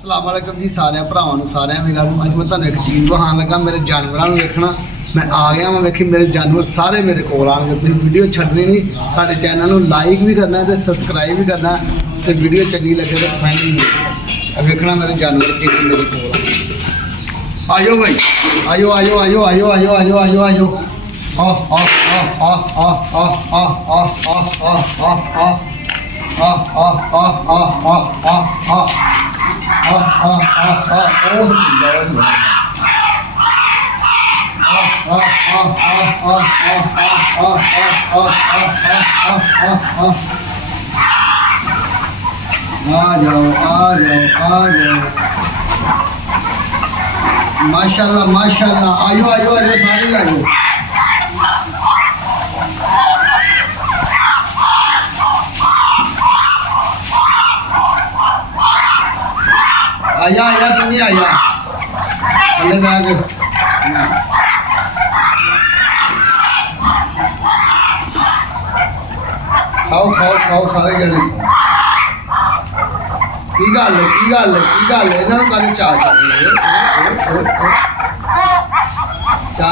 अस्सलाम वालेकुम जी सारे भरावां नूं सारे वीरां नूं। अज मैं तुहानूं एक चीज़ विखाण लगा मेरे जानवरां नूं वेखना। मैं आ गया मैं वेखी मेरे जानवर सारे मेरे कोल आउणगे। तुसीं वीडियो छड्डनी नहीं, साडे चैनल नूं लाइक भी करना ते सबसक्राइब भी करना ते वीडियो चंगी लगे तो कमेंट भी वेखना मेरे जानवर किस मेरे कोल आयो भाई आयो आयो आयो आयो आयो आयो आयो आयो आ आ आ आ आ आ आ आ आ आ माशाल्लाह माशाल्लाह आयो आयो आयो सारे आयो आया आया तुम ही आया अल्ले बैग खाओ खाओ खाओ सारे जने की गल है इन्होंने कल चाह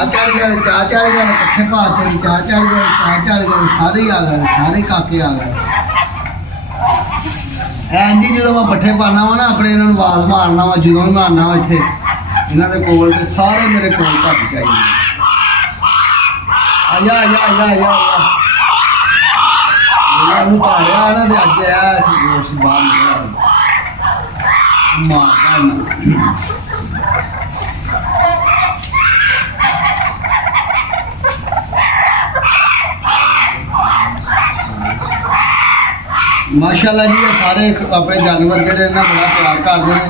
चढ़ गए पट्ठे पाते चाह चढ़ गए सारे ही आ गए सारे काके आ गए जी जो मैं पट्ठे पाना वा ना अपने इन्होंने आवाज़ मारना वा जो भी मैं आना वा इतने इन्होंने कोल से सारे मेरे कोल भज के आई आया आया आया आया आया ताड़िया ना तो अज आया गोश्त बाहर निकला मारदा माशाल्लाह जी ये सारे अपने जानवर जोड़े ना बड़ा प्यार करते हैं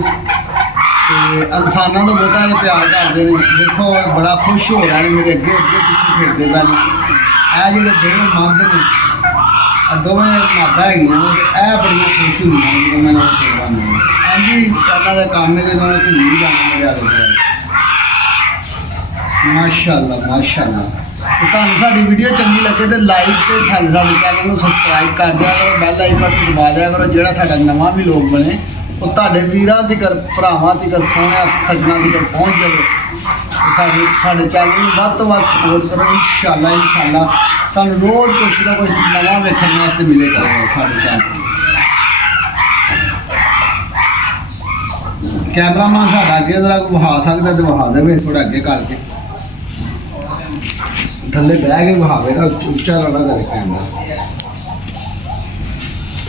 इंसानों तो बहुता ये प्यार करते हैं। देखो बड़ा खुश हो रहा है मेरे अगे अगे पिछे फिरते पे जो दोवें मर्द ने दोवें मादा है बड़िया खुश हुई जो मैंने फिरवा जी इन्हों का काम है कि इन्होंने घूम जाना मेरे आले दुआले माशाल्लाह माशाल्लाह। तो तुहानूं साडी वीडियो चंगी लगे तो लाइक तो साडे चैनल को सबसक्राइब कर दिया करो, बैल आइकन दबा दिया करो। जोड़ा साडा नवां भी लोग बने वो तुहाडे वीरां तिकर भरावां तिकर सोहणे सज्जनां तिकर पहुँच जाए। तो साडे चैनल को वध तो वध सपोर्ट करो। इंशाअल्लाह तुहानूं रोज़ कुछ ना कुछ नवां वेखण वास्ते मिले करेगा साडे चैनल। कैमरामैन साडा अगे जरा विखा सकदा तो विखा देवे थोड़ा अगे करके थले बह के बहावेगा उच्चा ना करे कैमरा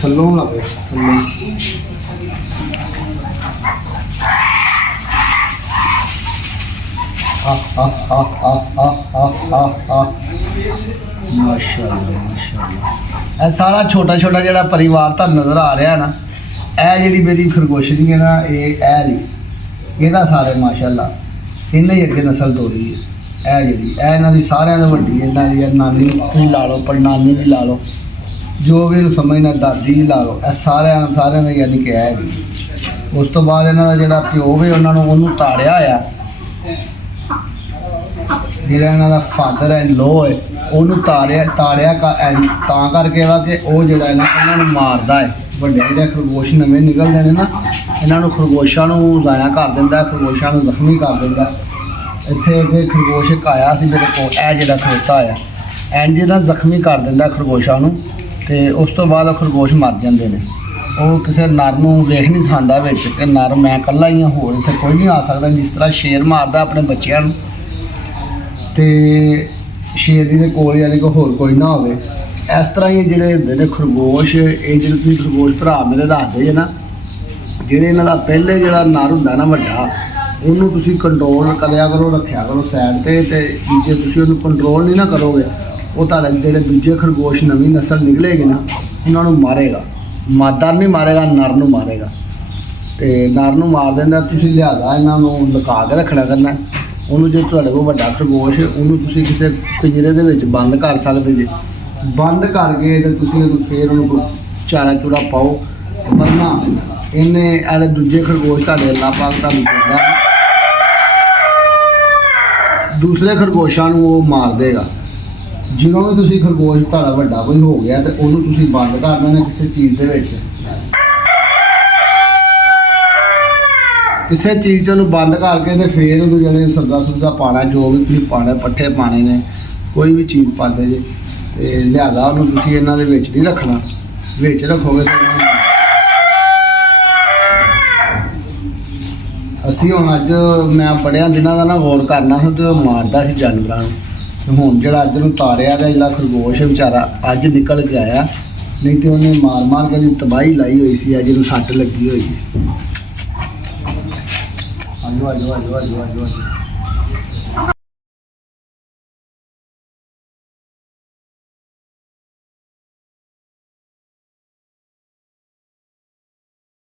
थलों लगे थलों माशाल्लाह माशाल्लाह। सारा छोटा छोटा जो परिवार तो नज़र आ रहा ना जी मेरी खरगोशनी है ना ये सारे माशाल्लाह इन्हें ही अगे नस्ल तोड़ी है जी इन्हों की सारे वड्डी इन्हों की नानी भी ला लो परनानी भी ला लो जो भी समझना दादी भी ला लो सारे का यानी कि है जी। उस तो बाद इन्हों का जोड़ा प्यो भी उन्होंने ताड़िया होया जो इन्हों का फादर है लो है उन्होंने ताड़िया करके वा कि वो जो इन्होंने मारदा है ਵੱਡੇ ਜਿਹੜੇ ਖਰਗੋਸ਼ ਨਵੇਂ ਨਿਕਲਦੇ ਨੇ ਨਾ ਇਹਨਾਂ ਨੂੰ ਖਰਗੋਸ਼ਾਂ ਨੂੰ ਜ਼ਾਇਆ ਕਰ ਦਿੰਦਾ ਖਰਗੋਸ਼ਾਂ ਨੂੰ ਜ਼ਖਮੀ ਕਰ ਦਿੰਦਾ। ਇੱਥੇ ਅੱਗੇ ਖਰਗੋਸ਼ ਇੱਕ ਆਇਆ ਸੀ ਮੇਰੇ ਕੋਲ ਇਹ ਜਿਹੜਾ ਖਲੋਤਾ ਆਇਆ ਇੰਜ ਨਾ ਜ਼ਖਮੀ ਕਰ ਦਿੰਦਾ ਖਰਗੋਸ਼ਾਂ ਨੂੰ ਤੇ ਉਸ ਤੋਂ ਬਾਅਦ ਉਹ ਖਰਗੋਸ਼ ਮਰ ਜਾਂਦੇ ਨੇ। ਉਹ ਕਿਸੇ ਨਰ ਨੂੰ ਵੇਖ ਨਹੀਂ ਸਕਦਾ ਵਿੱਚ ਕਿ ਨਰ ਮੈਂ ਇਕੱਲਾ ਹੀ ਹਾਂ ਹੋਰ ਇੱਥੇ ਕੋਈ ਨਹੀਂ ਆ ਸਕਦਾ। ਜਿਸ ਤਰ੍ਹਾਂ ਸ਼ੇਰ ਮਾਰਦਾ ਆਪਣੇ ਬੱਚਿਆਂ ਨੂੰ ਤੇ ਸ਼ੇਰ ਦੇ ਕੋਲ ਯਾਨੀ ਕਿ ਹੋਰ ਕੋਈ ਨਾ ਹੋਵੇ इस तरह ही जोड़े होंगे खरगोश ये जो खरगोश भरा मेरे रखते जे ना जोड़े इन्हों का पहले जो नर होंगे ना वड्डा उन्होंने कंट्रोल करा करो रखा करो सैड से जे तुम कंट्रोल नहीं ना करोगे वो जोड़े दूजे खरगोश नवी नस्ल निकलेगी ना उन्होंने मारेगा मादा नहीं मारेगा नर नूं मारेगा तो नर नूं मार देंदा। तुसीं लिहाजा इन्हों लुका के रखना करना उन्होंने जो तुहाडे कोल वड्डा खरगोश उन्होंने तुसीं किसी पिंजरे दे विच बंद कर सकते जे बंद करके तो फिर उन्होंने चारा चूरा पाओ वरना इन्हें दूजे खरगोश अल्लाह पाक तुहानूं दूसरे खरगोशों वो मार देगा। ਜਦੋਂ ਵੀ ਤੁਸੀਂ ਖਰਗੋਸ਼ ਤੁਹਾਡਾ ਵੱਡਾ ਕੋਈ ਹੋ ਗਿਆ ਤੇ ਉਹਨੂੰ ਤੁਸੀਂ ਬੰਦ ਕਰ ਦੇਣਾ ਕਿਸੇ ਚੀਜ਼ ਦੇ ਵਿੱਚ। ਕਿਸੇ ਚੀਜ਼ 'ਚ ਉਹਨੂੰ ਬੰਦ ਕਰਕੇ ਤੇ ਫੇਰ ਉਹਨੂੰ ਜਿਹੜੇ ਸਬਜ਼ਾ ਪਾਣਾ, ਜੋ ਵੀ ਤੁਸੀਂ ਪਾਣਾ, ਪੱਠੇ ਪਾਣੇ ਨੇ, ਕੋਈ ਵੀ ਚੀਜ਼ ਪਾਉਂਦੇ ਜੇ, ਤੇ ਲਿਆਦਾ ਉਹਨੂੰ ਤੁਸੀਂ ਇਹਨਾਂ ਦੇ ਵਿੱਚ ਨਹੀਂ ਰੱਖਣਾ। ਵਿੱਚ ਰੱਖੋਗੇ ਤਾਂ ਅਸੀਂ ਹੁਣ ਅੱਜ ਮੈਂ ਬੜਿਆਂ ਦਿਨਾਂ ਦਾ ਨਾ ਗੌਰ ਕਰਨਾ ਸੀ ਤੇ ਉਹ ਮਾਰਦਾ ਸੀ ਜਾਨਵਰਾਂ ਨੂੰ, ਤੇ ਹੁਣ ਜਿਹੜਾ ਅੱਜ ਨੂੰ ਤਾਰਿਆ ਦਾ ਜਿਹੜਾ ਖਰਗੋਸ਼ ਵਿਚਾਰਾ ਅੱਜ ਨਿਕਲ ਕੇ ਆਇਆ, ਨਹੀਂ ਤੇ ਉਹਨੇ ਮਾਰ ਕੇ ਜੀ ਤਬਾਹੀ ਲਾਈ ਹੋਈ ਸੀ। ਅੱਜ ਨੂੰ ਸੱਟ ਲੱਗੀ ਹੋਈ ਹੈ। ਆਜੋ ਆਜੋ ਆਜੋ ਆਜੋ ਆਜੋ ਆਜੋ।